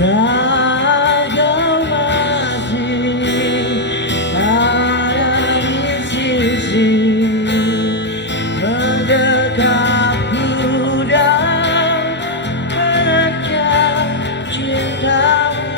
Saat kau masih ada di sisi, mendekapku dan menerjang cintamu.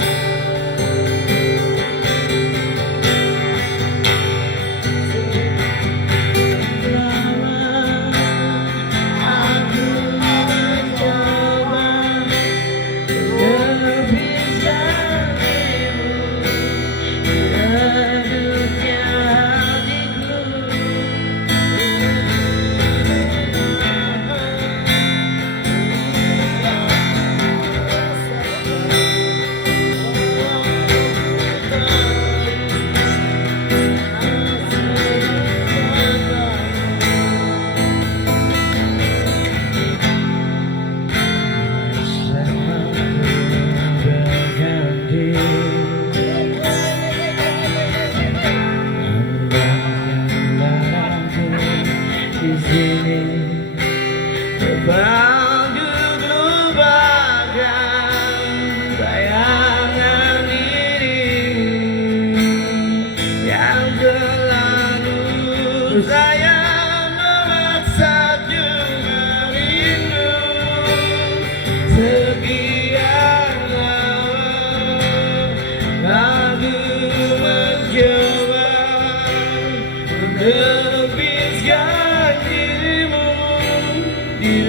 Di sini terpanggung lupakan bayangan dirimu yang selalu saya memaksa merindu. Sekian lama aku mencoba untuk lebihkan dirimu di